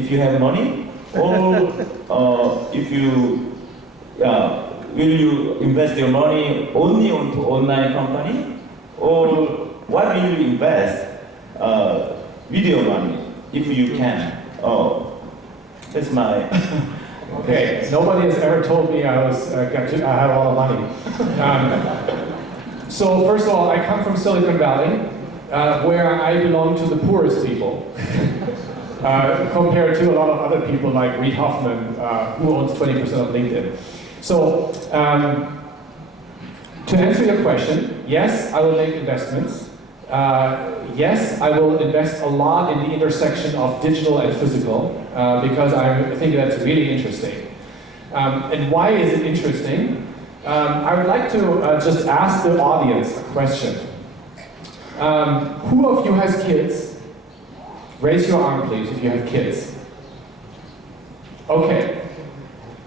if you have money, or if you will you invest your money only onto online company, or what will you invest video money if you can? That's my Okay, nobody has ever told me I have all the money. So first of all, I come from Silicon Valley, where I belong to the poorest people, compared to a lot of other people like Reid Hoffman, who owns 20% of LinkedIn. So, to answer your question, yes, I will make investments. Yes, I will invest a lot in the intersection of digital and physical, because I think that's really interesting. And why is it interesting? I would like to just ask the audience a question. Who of you has kids? Raise your arm, please, if you have kids. Okay.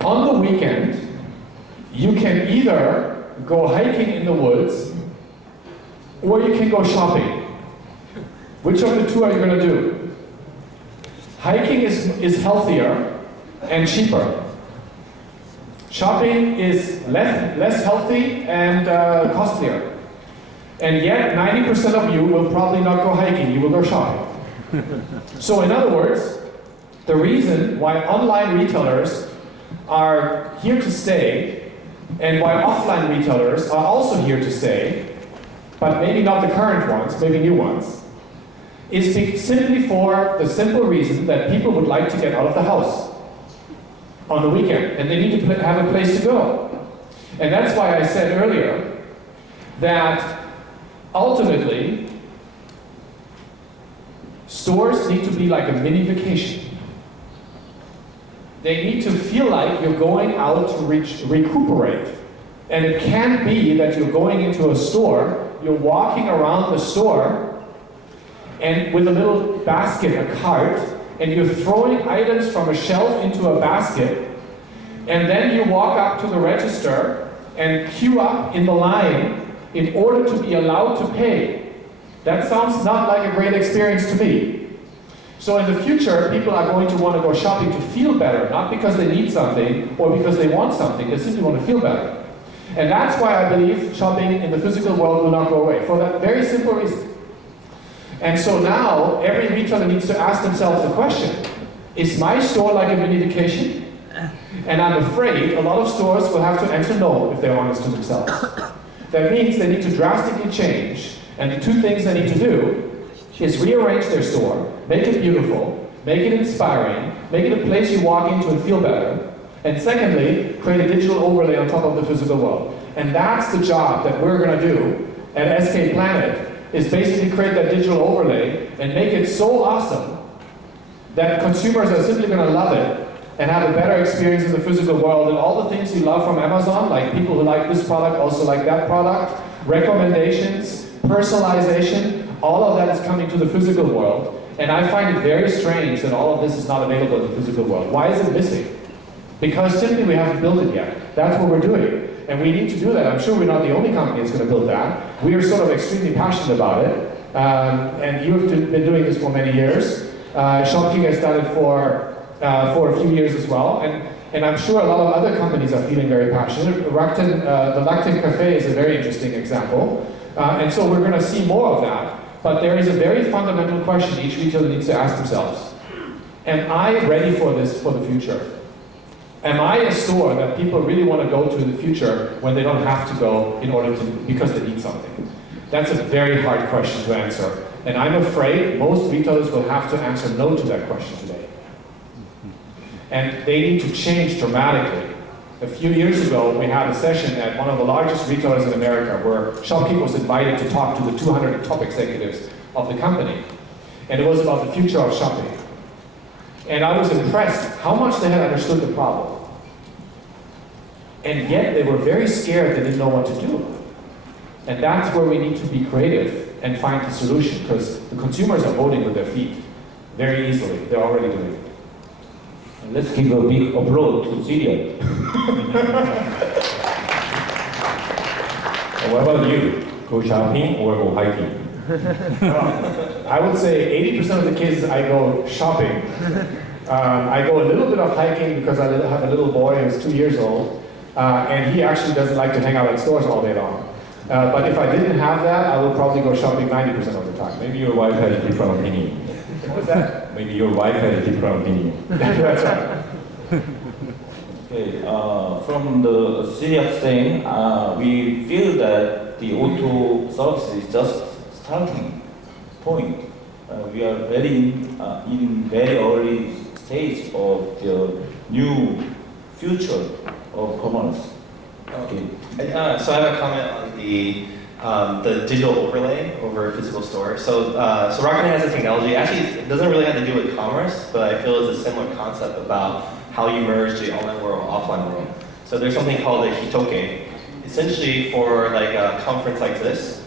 On the weekend, you can either go hiking in the woods, or you can go shopping. Which of the two are you going to do? Hiking is healthier and cheaper. Shopping is less healthy and costlier. And yet, 90% of you will probably not go hiking, you will go shopping. So in other words, the reason why online retailers are here to stay, and why offline retailers are also here to stay, but maybe not the current ones, maybe new ones, is simply for the simple reason that people would like to get out of the house on the weekend, and they need to have a place to go. And that's why I said earlier that ultimately, stores need to be like a mini vacation. They need to feel like you're going out to recuperate. And it can't be that you're going into a store, you're walking around the store, and with a little basket, a cart, and you're throwing items from a shelf into a basket, and then you walk up to the register and queue up in the line in order to be allowed to pay. That sounds not like a great experience to me. So in the future, people are going to want to go shopping to feel better, not because they need something or because they want something, they simply want to feel better. And that's why I believe shopping in the physical world will not go away, for that very simple reason. And so now, every retailer needs to ask themselves the question, is my store like a mini vacation? And I'm afraid a lot of stores will have to answer no if they're honest to themselves. That means they need to drastically change, and the two things they need to do is rearrange their store, make it beautiful, make it inspiring, make it a place you walk into and feel better, and secondly, create a digital overlay on top of the physical world. And that's the job that we're going to do at SK Planet, is basically create that digital overlay and make it so awesome that consumers are simply going to love it and have a better experience in the physical world. And all the things you love from Amazon, like people who like this product also like that product, recommendations, personalization, all of that is coming to the physical world. And I find it very strange that all of this is not available in the physical world. Why is it missing? Because simply we haven't built it yet. That's what we're doing. And we need to do that. I'm sure we're not the only company that's going to build that. We are sort of extremely passionate about it. And you have been doing this for many years. Shopkick has done it for a few years as well. And I'm sure a lot of other companies are feeling very passionate. The Lactin Cafe is a very interesting example. And so we're going to see more of that. But there is a very fundamental question each retailer needs to ask themselves. Am I ready for this for the future? Am I a store that people really want to go to in the future when they don't have to go in order to, because they need something? That's a very hard question to answer. And I'm afraid most retailers will have to answer no to that question today. And they need to change dramatically. A few years ago, we had a session at one of the largest retailers in America where Shopkick was invited to talk to the 200 top executives of the company. And it was about the future of shopping. And I was impressed how much they had understood the problem. And yet they were very scared, they didn't know what to do. And that's where we need to be creative and find the solution, because the consumers are voting with their feet very easily. They're already doing it. And let's give a big applause to Syria. What about you? Go shopping or go hiking? I would say 80% of the cases I go shopping, I go a little bit of hiking because I have a little boy who's 2 years old, and he actually doesn't like to hang out at stores all day long. But if I didn't have that, I would probably go shopping 90% of the time. Maybe your wife has a different opinion. What was that? Maybe your wife has a different opinion. That's right. Okay, from the serious thing, we feel that the auto service is just starting point. We are in very early stage of the new future of commerce. Okay. So I have a comment on the digital overlay over physical store. So Rakuten has a technology. Actually, it doesn't really have to do with commerce, but I feel it's a similar concept about how you merge the online world and offline world. So there's something called a hitoke. Essentially, for like a conference like this,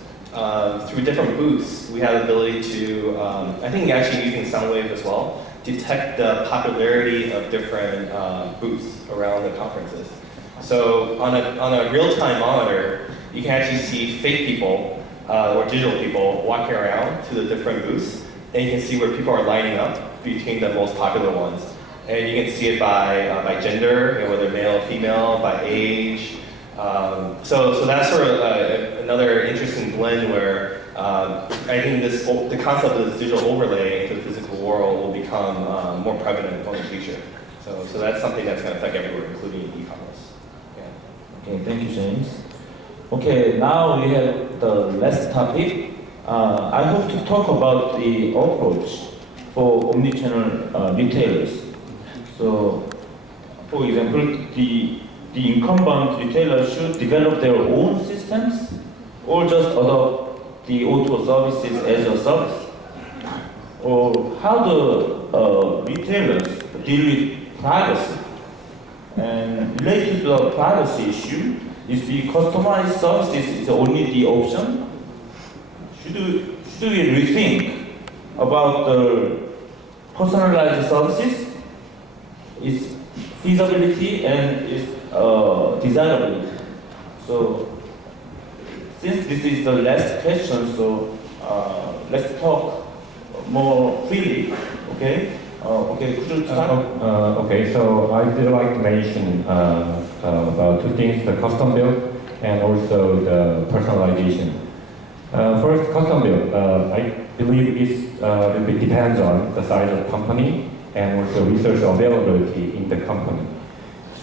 through different booths, we have the ability to, I think actually using Soundwave as well, detect the popularity of different booths around the conferences. So on a real-time monitor, you can actually see fake people or digital people walking around to the different booths, and you can see where people are lining up between the most popular ones. And you can see it by gender, whether male or female, by age. So that's sort of another interesting blend where I think the concept of this digital overlay into the physical world will become more prevalent in the future. So that's something that's going to affect everywhere, including e-commerce. Yeah. Okay, thank you, James. Okay, now we have the last topic. I hope to talk about the approach for omnichannel retailers. So, for example, the incumbent retailers should develop their own systems or just adopt the auto services as a service? Or how the retailers deal with privacy? And related to the privacy issue, is the customized services is only the option? Should we rethink about the personalized services, its feasibility and its desirability? So, since this is the last question, so let's talk more freely, okay? Okay, could you start? Okay, so I would like to mention about two things, the custom build and also the personalization. First, custom build. I believe it depends on the size of company and also resource availability in the company.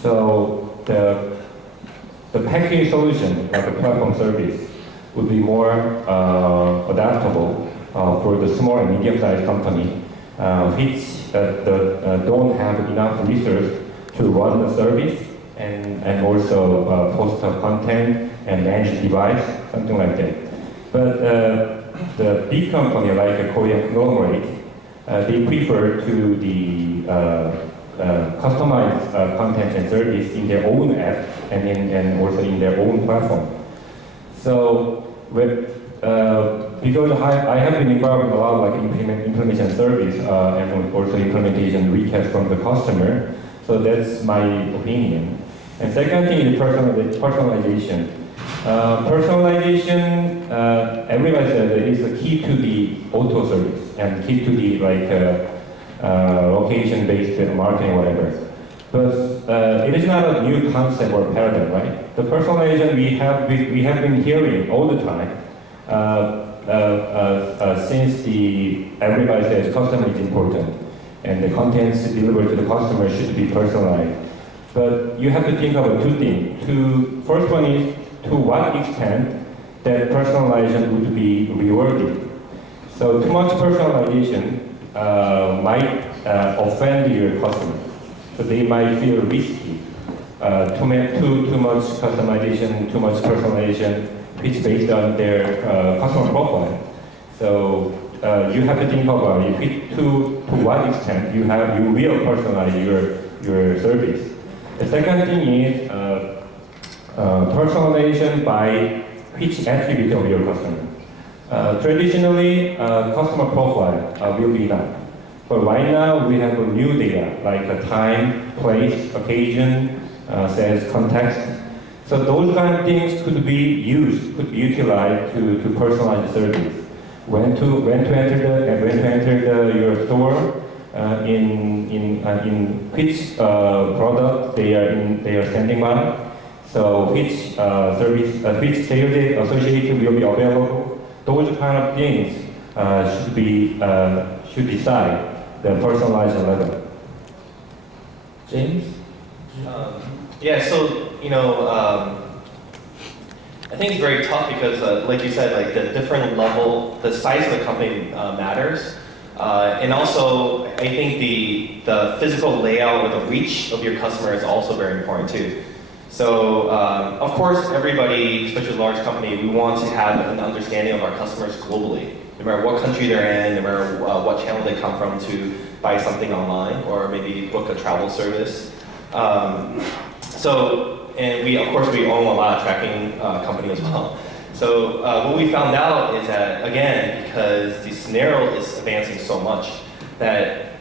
So the package solution, like a platform service, would be more adaptable for the small and medium-sized company, which don't have enough resources to run the service and also post the content and manage the device, something like that. But the big company like a Korean conglomerate, they prefer to the customize content and service in their own app and also in their own platform. So because I have been involved in a lot of like implementation service and also implementation request from the customer, so that's my opinion. And second thing is personalization. Personalization, everybody says that is the key to the auto service and key to the location-based marketing, whatever. But it is not a new concept or paradigm, right? The personalization we have been hearing all the time since everybody says customer is important and the contents delivered to the customer should be personalized. But you have to think about two things. First one is to what extent that personalization would be rewarded. So too much personalization might offend your customer. So they might feel risky. Too much customization, too much personalization, which based on their customer profile. So you have to think about it. To what extent you will personalize your service. The second thing is personalization by which attribute of your customer. Traditionally, customer profile will be enough. But right now, we have new data, like time, place, occasion, sales context. So those kind of things could be utilized to personalize the service. When to enter your store, in which product they are standing by. So which service, which sales associate will be available. Those kind of things should decide the personalized level. James? Yeah, so, I think it's very tough because, like you said, like the different level, the size of the company matters. And also, I think the physical layout or the reach of your customer is also very important too. So, of course, everybody, especially a large company, we want to have an understanding of our customers globally. No matter what country they're in, no matter what channel they come from to buy something online or maybe book a travel service. And we, of course, we own a lot of tracking company as well. So what we found out is that, again, because the scenario is advancing so much, that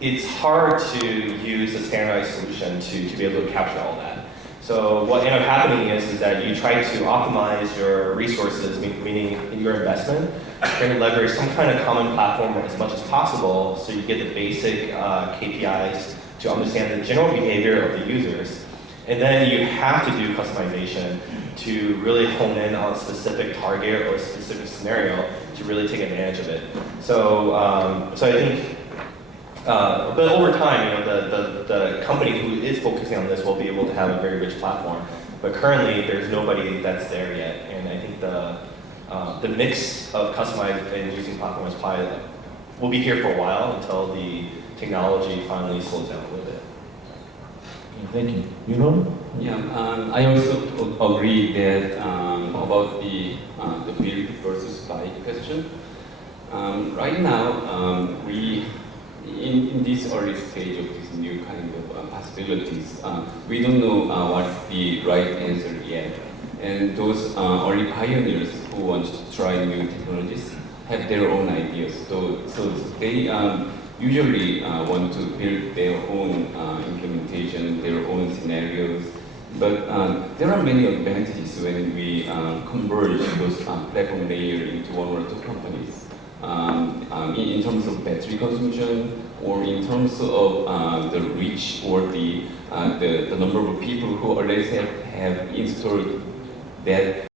it's hard to use a standardized solution to be able to capture all that. So what ended up happening is that you try to optimize your resources, meaning your investment, you're going to leverage some kind of common platform as much as possible so you get the basic KPIs to understand the general behavior of the users. And then you have to do customization to really hone in on a specific target or a specific scenario to really take advantage of it. So I think, but over time, the company who is focusing on this will be able to have a very rich platform. But currently, there's nobody that's there yet. And I think the mix of customized and using platforms probably will be here for a while until the technology finally slows down a little bit. Thank you. You know? Yeah, I also agree that about the build versus buy question. Right now, we in this early stage of this new kind of possibilities, we don't know what's the right answer yet. And those early pioneers who want to try new technologies have their own ideas. So they usually want to build their own implementation, their own scenarios. But there are many advantages when we converge those platform layer into one or two companies. In terms of battery consumption, or in terms of the reach, or the number of people who already have installed that